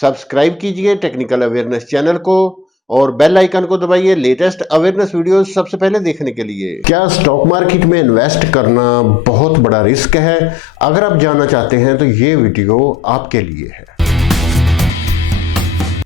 Subscribe कीजिए technical awareness channel को और बेल आइकन को दबाइए लेटेस्ट अवेयरनेस वीडियो सबसे पहले देखने के लिए। क्या स्टॉक मार्केट में इन्वेस्ट करना बहुत बड़ा रिस्क है? अगर आप जानना चाहते हैं तो ये वीडियो आपके लिए है।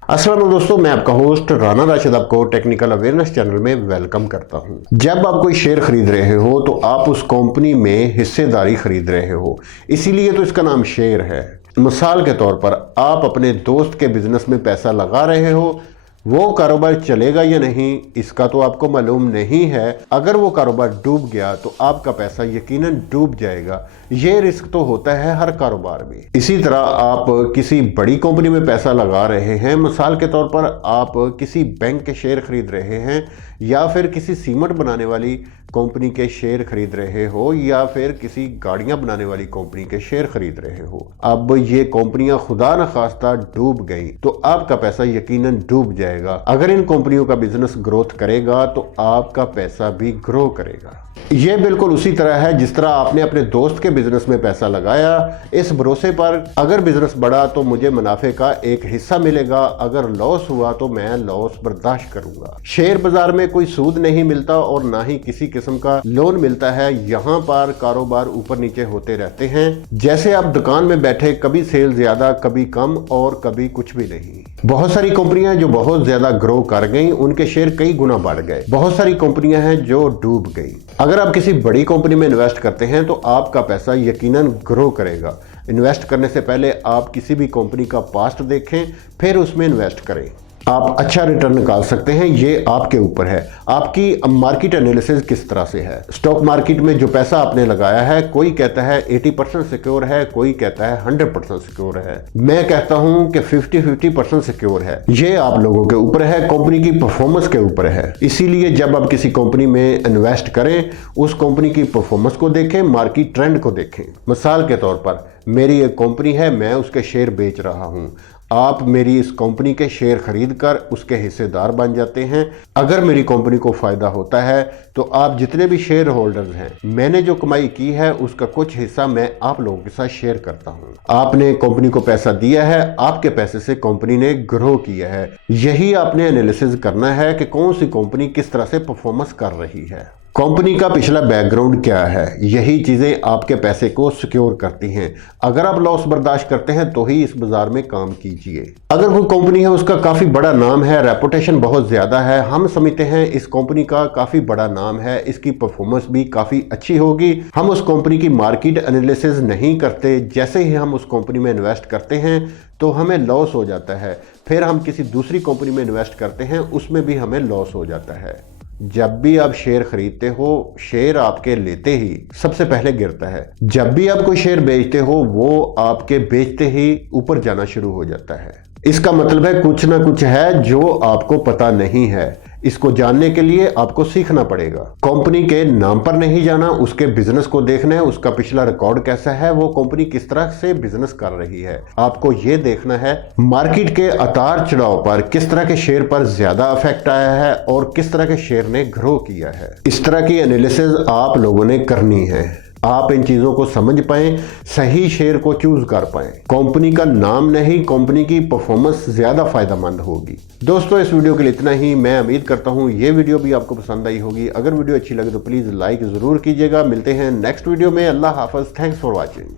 अस्सलाम वालेकुम दोस्तों, मैं आपका होस्ट राना राशिद आपको टेक्निकल अवेयरनेस चैनल में वेलकम करता हूं। जब आप कोई शेयर खरीद रहे हो तो आप उस कंपनी में हिस्सेदारी खरीद रहे हो, इसीलिए तो इसका नाम शेयर है। मिसाल के तौर पर आप अपने दोस्त के बिजनेस में पैसा लगा रहे हो, वो कारोबार चलेगा या नहीं इसका तो आपको मालूम नहीं है। अगर वो कारोबार डूब गया तो आपका पैसा यकीनन डूब जाएगा। ये रिस्क तो होता है हर कारोबार में। इसी तरह आप किसी बड़ी कंपनी में पैसा लगा रहे हैं, मिसाल के तौर पर आप किसी बैंक के शेयर खरीद रहे हैं या फिर किसी सीमेंट बनाने वाली कंपनी के शेयर खरीद रहे हो या फिर किसी गाड़ियां बनाने वाली कंपनी के शेयर खरीद रहे हो। अब ये कंपनियां खुदा न खास्ता डूब गई तो आपका पैसा यकीनन डूब जाएगा। अगर इन कंपनियों का बिजनेस ग्रोथ करेगा तो आपका पैसा भी ग्रो करेगा। ये बिल्कुल उसी तरह है जिस तरह आपने अपने दोस्त के बिजनेस में पैसा लगाया इस भरोसे पर अगर बिजनेस बढ़ा तो मुझे मुनाफे का एक हिस्सा मिलेगा, अगर लॉस हुआ तो मैं लॉस बर्दाश्त करूंगा। शेयर बाजार में कोई सूद नहीं मिलता और ना ही किसी किस्म का लोन मिलता है। यहाँ पर कारोबार ऊपर नीचे होते रहते हैं। जैसे आप दुकान में बैठे, कभी सेल ज्यादा कभी कम और कभी कुछ भी नहीं। बहुत सारी कंपनियां जो बहुत ज्यादा ग्रो कर गई, उनके शेयर कई गुना बढ़ गए। बहुत सारी कंपनियां हैं जो डूब गई। अगर आप किसी बड़ी कंपनी में इन्वेस्ट करते हैं तो आपका पैसा यकीनन ग्रो करेगा। इन्वेस्ट करने से पहले आप किसी भी कंपनी का पास्ट देखें, फिर उसमें इन्वेस्ट करें। आप अच्छा रिटर्न निकाल सकते हैं, ये आपके ऊपर है। आपकी मार्केट एनालिसिस किस तरह से है। स्टॉक मार्केट में जो पैसा आपने लगाया है, कोई कहता है 80% सिक्योर है, कोई कहता है 100% सिक्योर है। मैं कहता हूं कि 50-50% सिक्योर है। ये आप लोगों के ऊपर है, कंपनी की परफॉर्मेंस के ऊपर है। इसीलिए जब आप किसी कंपनी में इन्वेस्ट करें, उस कंपनी की परफॉर्मेंस को देखें, मार्केट ट्रेंड को देखें। मिसाल के तौर पर मेरी एक कंपनी है, मैं उसके शेयर बेच रहा हूं। आप मेरी इस कंपनी के शेयर खरीद कर उसके हिस्सेदार बन जाते हैं। अगर मेरी कंपनी को फायदा होता है तो आप जितने भी शेयर होल्डर्स हैं, मैंने जो कमाई की है उसका कुछ हिस्सा मैं आप लोगों के साथ शेयर करता हूं। आपने कंपनी को पैसा दिया है, आपके पैसे से कंपनी ने ग्रो किया है। यही आपने एनालिसिस करना है कि कौन सी कंपनी किस तरह से परफॉर्मेंस कर रही है, कंपनी का पिछला बैकग्राउंड क्या है। यही चीजें आपके पैसे को सिक्योर करती हैं। अगर आप लॉस बर्दाश्त करते हैं तो ही इस बाजार में काम कीजिए। अगर कोई कंपनी है उसका काफी बड़ा नाम है, रेपुटेशन बहुत ज्यादा है, हम समझते हैं इस कंपनी का काफी बड़ा नाम है, इसकी परफॉर्मेंस भी काफी अच्छी होगी, हम उस कंपनी की मार्केट एनालिसिस नहीं करते। जैसे ही हम उस कंपनी में इन्वेस्ट करते हैं तो हमें लॉस हो जाता है। फिर हम किसी दूसरी कंपनी में इन्वेस्ट करते हैं, उसमें भी हमें लॉस हो जाता है। जब भी आप शेयर खरीदते हो, शेयर आपके लेते ही सबसे पहले गिरता है। जब भी आप कोई शेयर बेचते हो, वो आपके बेचते ही ऊपर जाना शुरू हो जाता है। इसका मतलब है कुछ ना कुछ है जो आपको पता नहीं है। इसको जानने के लिए आपको सीखना पड़ेगा। कंपनी के नाम पर नहीं जाना, उसके बिजनेस को देखना है, उसका पिछला रिकॉर्ड कैसा है, वो कंपनी किस तरह से बिजनेस कर रही है। आपको ये देखना है मार्केट के उतार चढ़ाव पर किस तरह के शेयर पर ज्यादा इफेक्ट आया है और किस तरह के शेयर ने ग्रो किया है। इस तरह की एनालिसिस आप लोगों ने करनी है। आप इन चीजों को समझ पाएं, सही शेयर को चूज कर पाएं। कंपनी का नाम नहीं, कंपनी की परफॉर्मेंस ज्यादा फायदेमंद होगी। दोस्तों, इस वीडियो के लिए इतना ही। मैं उम्मीद करता हूं ये वीडियो भी आपको पसंद आई होगी। अगर वीडियो अच्छी लगे तो प्लीज लाइक जरूर कीजिएगा। मिलते हैं नेक्स्ट वीडियो में। अल्लाह हाफिज। Thanks for watching.